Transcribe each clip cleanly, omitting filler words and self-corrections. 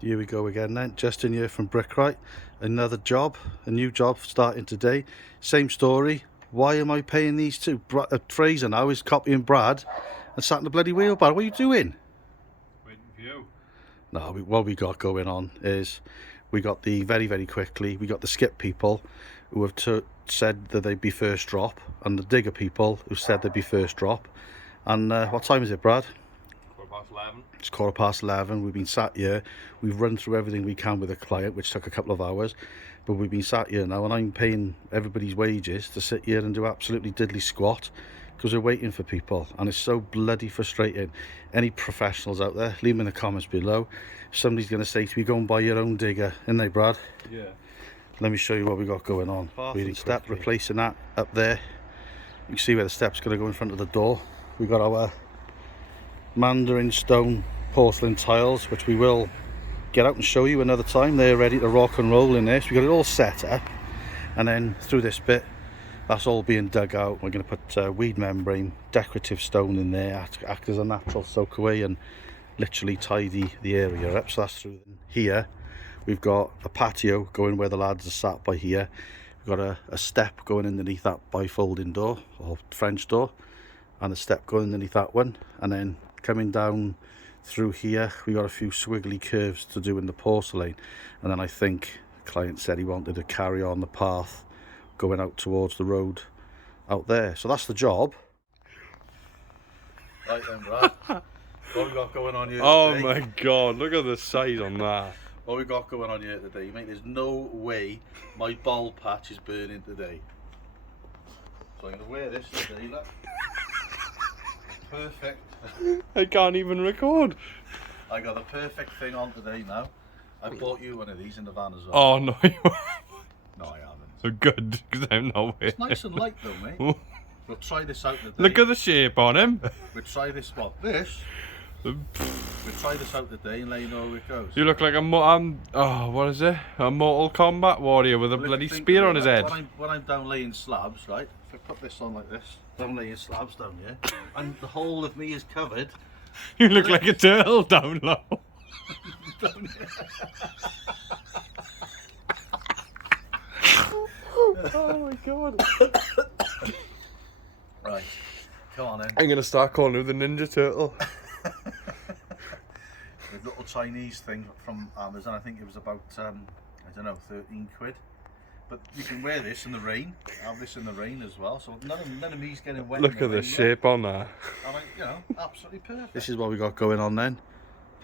Here we go again then, Justin here from Brickright. Another job, a new job starting today. Same story. Why am I paying these two? Fraser now is copying Brad and sat in the bloody wheelbarrow. What are you doing? Waiting for you. No, what we got going on is we got the very quickly, we got the skip people who have said that they'd be first drop, and the digger people who said they'd be first drop. And what time is it, Brad? 11. It's 11:15. We've been sat here. We've run through everything we can with a client, which took a couple of hours. But we've been sat here now, and I'm paying everybody's wages to sit here and do absolutely diddly squat because we're waiting for people, and it's so bloody frustrating. Any professionals out there, leave them in the comments below. If somebody's going to say to me, go and buy your own digger, isn't they, Brad? Yeah. Let me show you what we got going on. Reading step, replacing that up there. You can see where the step's going to go in front of the door. We got our Mandarin stone porcelain tiles, which we will get out and show you another time. They're ready to rock and roll in this. We got it all set up, and then through this bit, that's all being dug out. We're going to put weed membrane, decorative stone in there, act as a natural soak away and literally tidy the area up. So that's through here. We've got a patio going where the lads are sat by here. We've got a step going underneath that bifolding door or French door, and a step going underneath that one, and then coming down through here we got a few swiggly curves to do in the porcelain, and then I think the client said he wanted to carry on the path going out towards the road out there. So that's the job. Right then, Brad. What we got going on here Oh today? my god, look at the size on that. What we got going on here today, mate? There's no way my bald patch is burning today. So I'm going to wear this today, look. Perfect. I can't even record. I got the perfect thing on today now. I bought you one of these in the van as well. Oh no, you No, I haven't. so good, because I'm not wearing It's nice and light though, mate. We'll try this out today. Look at the shape on him. We'll try this, what, this? We'll try this out today and let you know how it goes. You look like what is it? A Mortal Kombat warrior with a Well, bloody if you think spear of on it, his head. When I'm down laying slabs, right? If I put this on like this, down laying slabs down here, and the whole of me is covered. You look like a turtle down low. Down here. Oh my god. Right, come on then. I'm gonna start calling you the Ninja Turtle. The little Chinese thing from Amazon, I think it was about, I don't know, 13 quid. But you can wear this in the rain, have this in the rain as well, so none of me's getting wet. Look at the shape on that. And absolutely perfect. This is what we got going on then.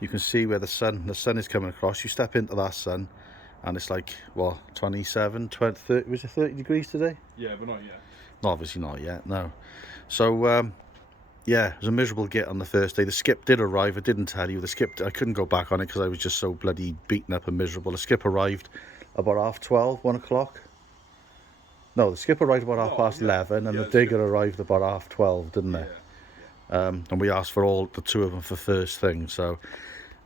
You can see where the sun is coming across. You step into that sun and it's like, what, 27, 20, 30, was it 30 degrees today? Yeah, but not yet. No, obviously not yet, no. So, yeah, it was a miserable get on the first day. The skip did arrive. I didn't tell you. I couldn't go back on it because I was just so bloody beaten up and miserable. The skip arrived about 12:30, 1 o'clock. No, the skip arrived about 11:30, and the digger arrived about 12:30, didn't they? Yeah. And we asked for all the two of them for first thing. So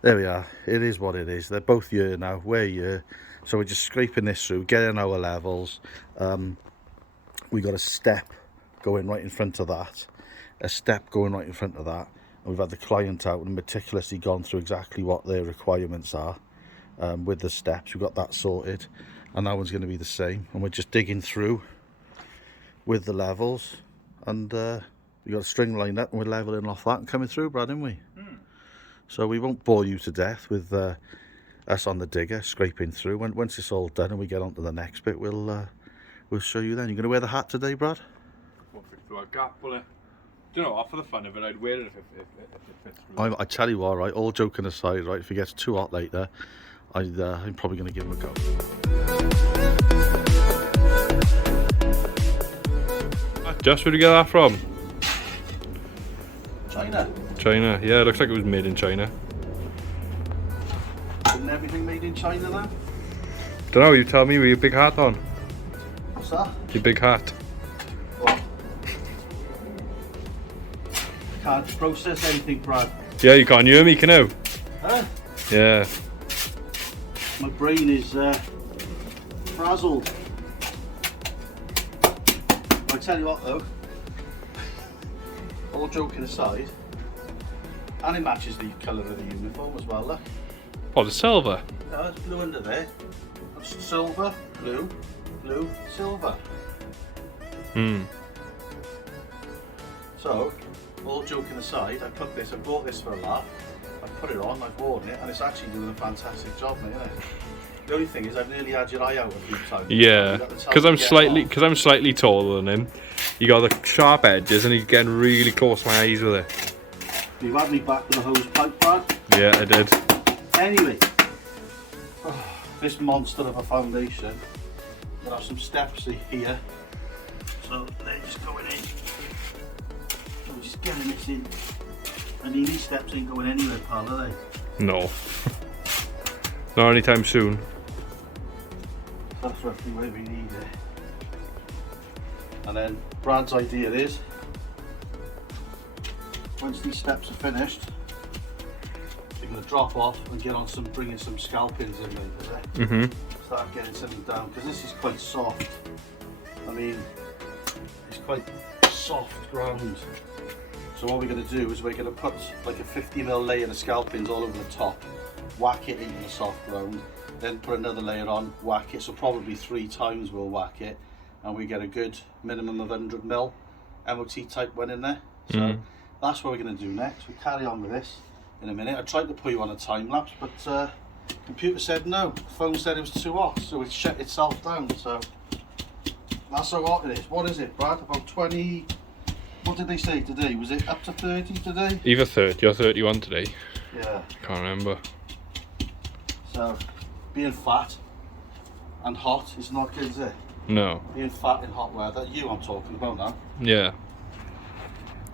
there we are. It is what it is. They're both here now. We're here. So we're just scraping this through, getting our levels. We got a step going right in front of that. A step going right in front of that, and we've had the client out and meticulously gone through exactly what their requirements are with the steps. We've got that sorted, and that one's going to be the same, and we're just digging through with the levels, and we got a string lined up and we're leveling off that and coming through, Brad, didn't we? So we won't bore you to death with us on the digger scraping through. Once it's all done and we get on to the next bit, we'll show you then. You're going to wear the hat today, Brad? Won't fit through a gap, will it? Do you know, for the fun of it, I'd wear it if it fits through. I tell you what, right, all joking aside, right, if it gets too hot later, I'm probably going to give him a go. Just where'd you get that from? China. China, yeah, it looks like it was made in China. Isn't everything made in China then? Don't know, you tell me with your big hat on. What's that? Your big hat. What? Can't process anything, Brad. Yeah, you can't hear me, can you? Huh? Yeah. My brain is frazzled. I tell you what though, all joking aside, and it matches the colour of the uniform as well, look. Oh, the silver. No, it's blue under there. That's silver, blue, blue, silver. Hmm. So, all joking aside, I bought this for a laugh. I put it on, I've worn it, and it's actually doing a fantastic job, mate, isn't it? The only thing is, I've nearly had your eye out a few times. Yeah, because I'm slightly taller than him. You got the sharp edges, and he's getting really close to my eyes with it. You've had me back with a hose pipe, Brad. Yeah, I did. Anyway, this monster of a foundation. There are some steps here, so they're just going in. I'm just getting this in. And these steps ain't going anywhere, pal, are they? No. Not anytime soon. That's roughly where we need it. And then Brad's idea is, once these steps are finished, you're going to drop off and get on bringing some scalpings in, mate, is it? Mm-hmm. Start getting something down, because this is quite soft. I mean, it's quite soft ground. So what we're going to do is we're going to put like a 50mm layer of scalpings all over the top, whack it into the soft ground, then put another layer on, whack it, so probably 3 times we'll whack it, and we get a good minimum of 100mm MOT type one in there. So that's what we're going to do next. We'll carry on with this in a minute. I tried to put you on a time lapse, but computer said no. The phone said it was too hot, so it shut itself down. So that's how hot it is. What is it, Brad? About 20... What did they say today? Was it up to 30 today? Either 30 or 31 today. Yeah. Can't remember. So, being fat and hot is not good, is it? No. Being fat in hot weather, I'm talking about now. Yeah.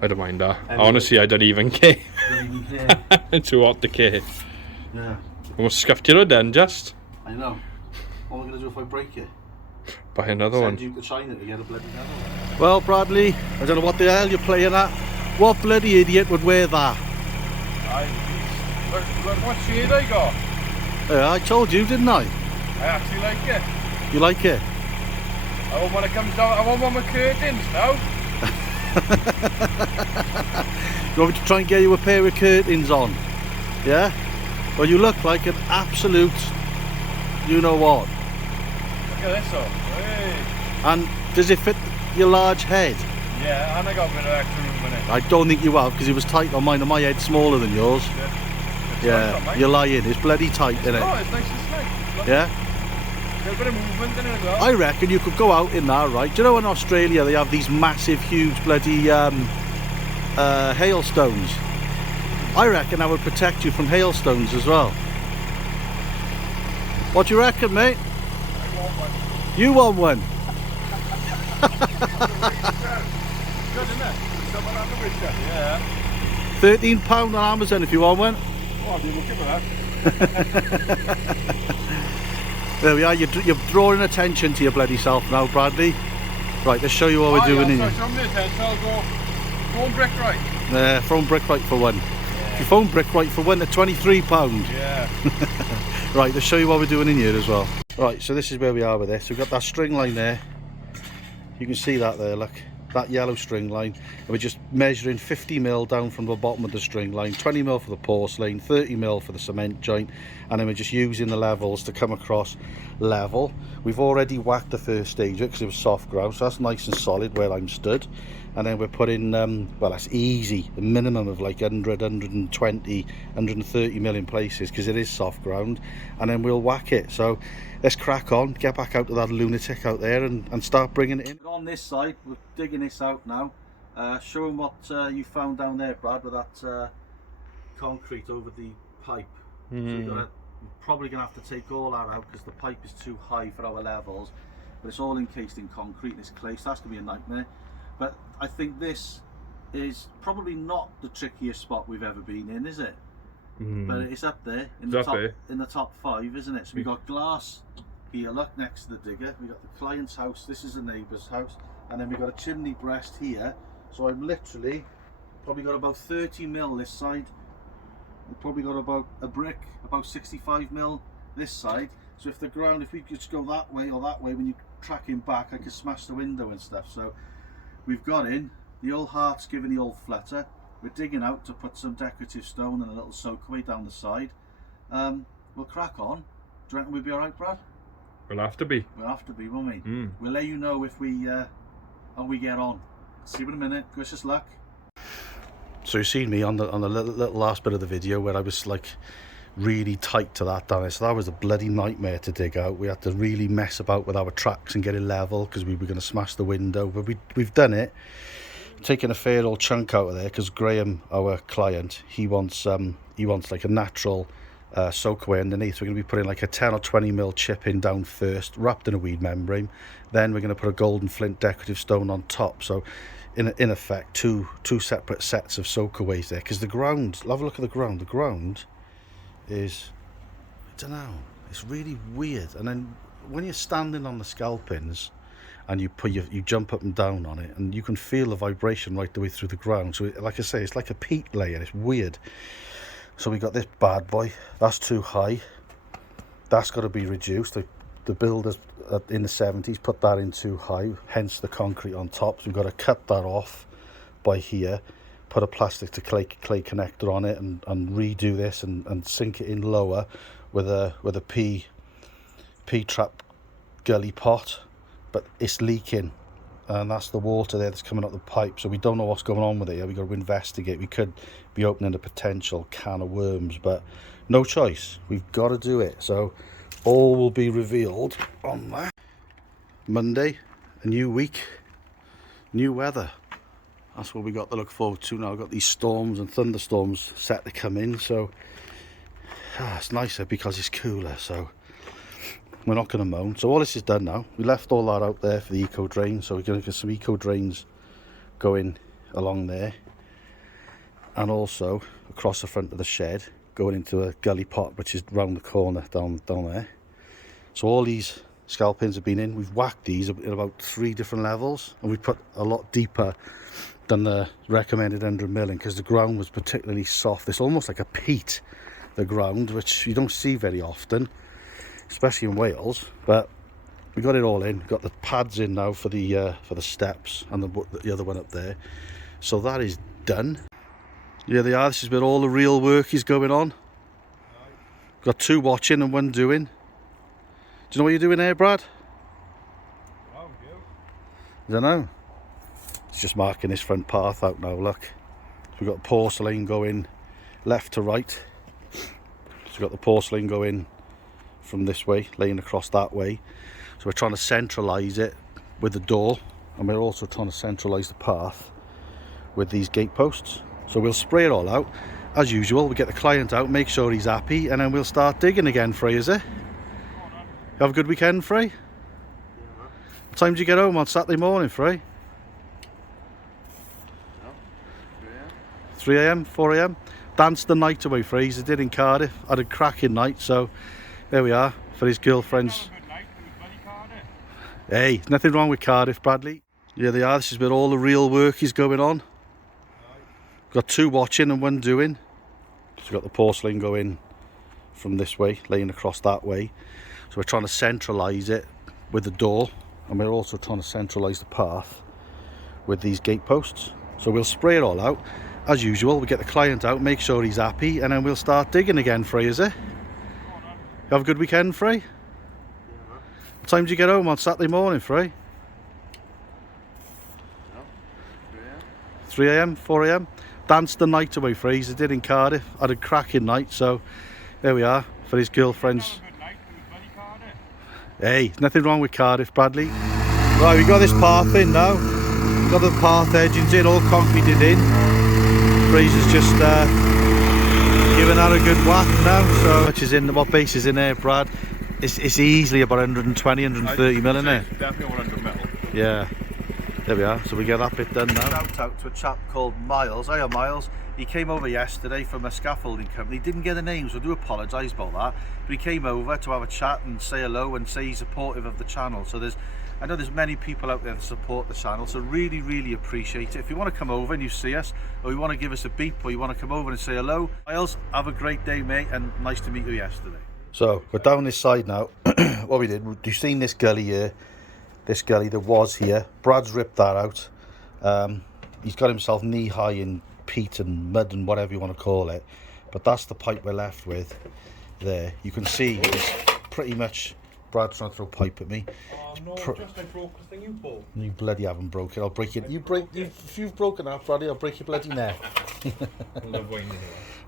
I don't mind that. Anyway. Honestly, I don't even care. Don't even care. It's too hot to care. Yeah. Almost scuffed your hood then, just. I know. What am I going to do if I break it? Buy another one. Send you to China to get a bloody medal. Well, Bradley, I don't know what the hell you're playing at. What bloody idiot would wear that? Look what shade I got. Yeah, I told you, didn't I? I actually like it. You like it? I want when it comes down, I want one with curtains now. You want me to try and get you a pair of curtains on? Yeah? Well, you look like an absolute, you know what. Look at this one. Hey. And does it fit your large head? Yeah, and I got a bit of extra room in it. I don't think you have, because it was tight on mine, and my head's smaller than yours. Yeah, you're lying. It's bloody tight, isn't it? Oh, it's nice and slick. Yeah? Got a bit of movement in it as well. I reckon you could go out in that, right? Do you know in Australia they have these massive, huge bloody hailstones? I reckon that would protect you from hailstones as well. What do you reckon, mate? I want one. You want one? Good, isn't it? Someone on the winter. Yeah. £13 on Amazon if you want one. Oh, I'll be looking for that. There we are, you're drawing attention to your bloody self now, Bradley. Right, let's show you what we're doing in here. From this head, so I'll go phone Brickright. Phone Brickright for one. Yeah. If you phone Brickright for one, they're £23. Yeah. Right, let's show you what we're doing in here as well. Right, so this is where we are with this. We've got that string line there. You can see that there, look. That yellow string line. And we're just measuring 50mm down from the bottom of the string line, 20mm for the porcelain, 30mm for the cement joint, and then we're just using the levels to come across level. We've already whacked the first stage of it because it was soft ground, so that's nice and solid where I'm stood. And then we're putting, well, that's easy, a minimum of like 100, 120, 130mm in places because it is soft ground, and then we'll whack it. So let's crack on, get back out to that lunatic out there and start bringing it in. On this side, we're digging this out now. Show them what you found down there, Brad, with that concrete over the pipe. So we're probably going to have to take all that out because the pipe is too high for our levels. But it's all encased in concrete, this clay, so that's going to be a nightmare. But I think this is probably not the trickiest spot we've ever been in, is it? But it's up there in the top 5, isn't it? So we've got glass here, look, next to the digger. We've got the client's house, this is the neighbour's house, and then we've got a chimney breast here. So I've literally probably got about 30mm this side. We've probably got about a brick, about 65mm this side. So if we just go that way or that way, when you track him back, I could smash the window and stuff. So we've got in, the old heart's giving the old flutter. We're digging out to put some decorative stone and a little soakaway down the side. we'll crack on. Do you reckon we'll be alright, Brad? We'll have to be. We'll have to be, won't we? Mm. We'll let you know if we how we get on. See you in a minute. Wish us luck. So you've seen me on the little last bit of the video where I was like really tight to that down there. So that was a bloody nightmare to dig out. We had to really mess about with our tracks and get it level because we were going to smash the window. But we've done it. Taken a fair old chunk out of there because Graham, our client, he wants like a natural soakaway underneath. We're going to be putting like a 10 or 20 mil chip in down first, wrapped in a weed membrane. Then we're going to put a golden flint decorative stone on top. So in effect, two separate sets of soakaways there. Because the ground, have a look at the ground. The ground is, I don't know, it's really weird. And then when you're standing on the scalpings and you jump up and down on it, and you can feel the vibration right the way through the ground. So like I say, it's like a peat layer. It's weird. So we got this bad boy. That's too high. That's got to be reduced. The builders in the 70s put that in too high, hence the concrete on top. So we've got to cut that off by here, put a plastic to clay connector on it, and redo this and sink it in lower with a P-trap gully pot. But it's leaking, and that's the water there that's coming out the pipe. So we don't know what's going on with it yet. We've got to investigate. We could be opening a potential can of worms, but no choice. We've got to do it. So all will be revealed on that. Monday, a new week, new weather. That's what we got to look forward to now. I've got these storms and thunderstorms set to come in, so it's nicer because it's cooler. So we're not going to moan. So all this is done now. We left all that out there for the eco drain, so we're going to get some eco drains going along there, and also across the front of the shed, going into a gully pot which is round the corner down there. So all these scalpings have been in. We've whacked these in about 3 different levels, and we put a lot deeper than the recommended 100 milling because the ground was particularly soft. It's almost like a peat, the ground, which you don't see very often, especially in Wales. But we got it all in. Got the pads in now for the steps and the other one up there. So that is done. Yeah, they are. This is where all the real work is going on. Got 2 watching and 1 doing. Do you know what you're doing here, Brad? Oh, I don't know. It's just marking this front path out now, look. So we've got porcelain going left to right. So we've got the porcelain going from this way, laying across that way. So we're trying to centralise it with the door, and we're also trying to centralise the path with these gate posts. So we'll spray it all out. As usual, we get the client out, make sure he's happy, and then we'll start digging again, Frey, is it? You have a good weekend, Frey? Yeah, man. What time do you get home on Saturday morning, Frey? 3 a.m, 4 a.m. Danced the night away, Fraser did in Cardiff. Had a cracking night, so there we are for his girlfriend's. Hey, nothing wrong with Cardiff, Bradley. Yeah, they are. This is where all the real work is going on. Got 2 watching and 1 doing. So we've got the porcelain going from this way, laying across that way. So we're trying to centralise it with the door, and we're also trying to centralise the path with these gate posts. So we'll spray it all out. As usual, we get the client out, make sure he's happy, and then we'll start digging again, Frey, is it? You have a good weekend, Frey? Yeah, man. What time do you get home on Saturday morning, Frey? 3 a.m, 4 a.m. Danced the night away, Fraser did in Cardiff. Had a cracking night, so there we are for his girlfriend's. Hey, nothing wrong with Cardiff, Bradley. Right, we got this path in now. Got the path edgings in, all concreted in. Fraser's just giving that a good whack now. So much is in, what base is in there, Brad? It's easily about 120, 130 mil in there. Definitely 100 mil. Yeah. There we are, so we get that bit done now. Shout out to a chap called Miles. Hiya Miles. He came over yesterday from a scaffolding company. He didn't get the name, so I do apologise about that. But he came over to have a chat and say hello and say he's supportive of the channel. So I know there's many people out there that support the channel, so really, really appreciate it. If you want to come over and you see us, or you want to give us a beep, or you want to come over and say hello, Miles, have a great day, mate, and nice to meet you yesterday. So we're down this side now. What we did, you've seen this gully here. This gully that was here, Brad's ripped that out. He's got himself knee high in peat and mud and whatever you want to call it, but that's the pipe we're left with. there, you can see it's pretty much Brad's trying to throw pipe at me. Oh no, just I broke the thing you pulled. You bloody haven't broke it. I'll break it. If you've broken that, Bradley, I'll break your bloody neck.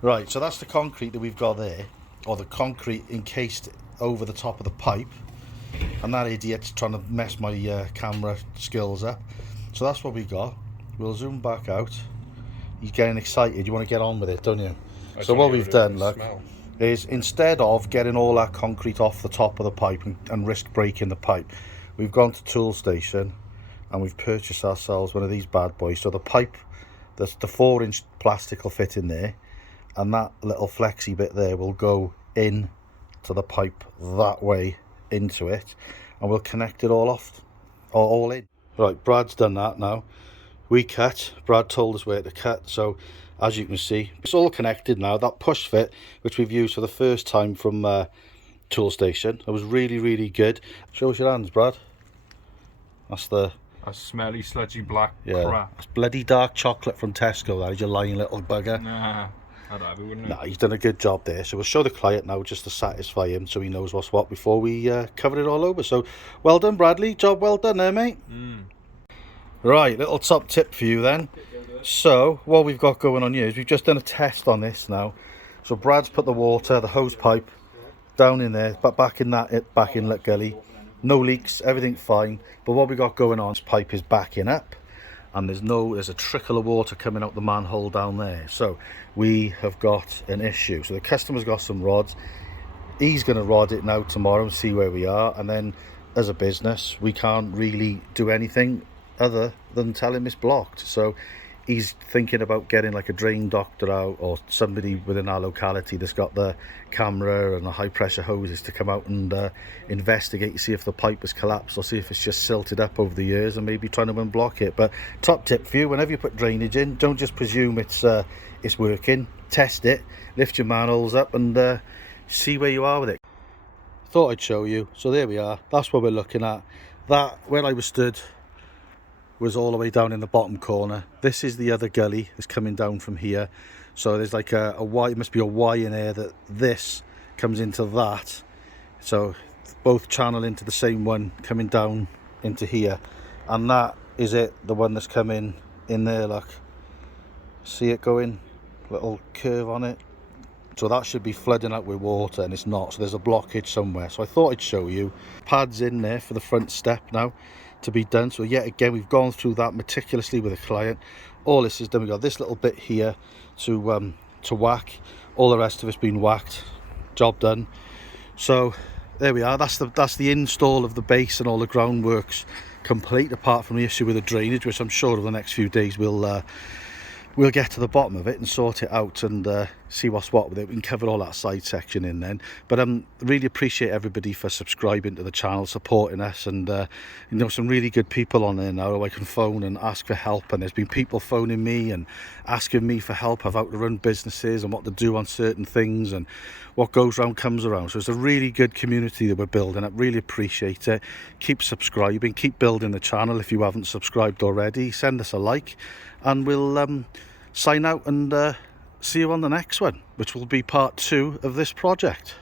Right, so that's the concrete that we've got there, or the concrete encased over the top of the pipe, and that idiot's trying to mess my camera skills up. So that's what we got. We'll zoom back out. He's getting excited. You want to get on with it, don't you? So what we've done, look, is instead of getting all that concrete off the top of the pipe and risk breaking the pipe, we've gone to Tool Station and we've purchased ourselves one of these bad boys. So the pipe, the 4-inch plastic will fit in there, and that little flexi bit there will go in to the pipe that way into it, and we'll connect it all off, or all in. Right, Brad's done that now. We cut, Brad told us where to cut, so as you can see, it's all connected now. That push fit, which we've used for the first time from Tool Station, it was really, really good. Show us your hands, Brad. That's the... a smelly, sludgy black yeah, crap. It's bloody dark chocolate from Tesco, that is, you lying little bugger. Nah, I'd have it, wouldn't it? Nah, he's done a good job there. So we'll show the client now just to satisfy him so he knows what's what before we cover it all over. So well done, Bradley. Job well done there, mate. Right, little top tip for you then. So what we've got going on here is we've just done a test on this now. So Brad's put the water, the hose pipe down in there, but back in that gully. No leaks, everything fine. But what we got going on, this pipe is backing up, and there's a trickle of water coming out the manhole down there. So we have got an issue. So the customer's got some rods. He's going to rod it now tomorrow and see where we are. And then as a business, we can't really do anything other than tell him it's blocked. So he's thinking about getting like a drain doctor out, or somebody within our locality that's got the camera and the high pressure hoses to come out and investigate to see if the pipe has collapsed, or see if it's just silted up over the years, and maybe trying to unblock it. But top tip for you, whenever you put drainage in, don't just presume it's working. Test it, lift your manholes up, and see where you are with it. Thought I'd show you. So there we are, that's what we're looking at. That where I was stood was all the way down in the bottom corner. This is the other gully that's coming down from here. So there's like a Y, it must be a Y in there, that this comes into that. So both channel into the same one coming down into here. And that is it, the one that's coming in there, look. See it going? Little curve on it. So that should be flooding out with water, and it's not. So there's a blockage somewhere. So I thought I'd show you. Pads in there for the front step now to be done. So yet again, we've gone through that meticulously with the client. All this is done. We've got this little bit here to whack. All the rest of it's been whacked. Job done. So there we are. That's the install of the base, and all the groundworks complete, apart from the issue with the drainage, which I'm sure over the next few days we'll get to the bottom of it and sort it out, and see what's what with it. We can cover all that side section in then. But really appreciate everybody for subscribing to the channel, supporting us, and you know, some really good people on there now who I can phone and ask for help. And there's been people phoning me and asking me for help of how to run businesses and what to do on certain things, and what goes around comes around. So it's a really good community that we're building. I really appreciate it. Keep subscribing, keep building the channel. If you haven't subscribed already, send us a like, and we'll sign out and see you on the next one, which will be part 2 of this project.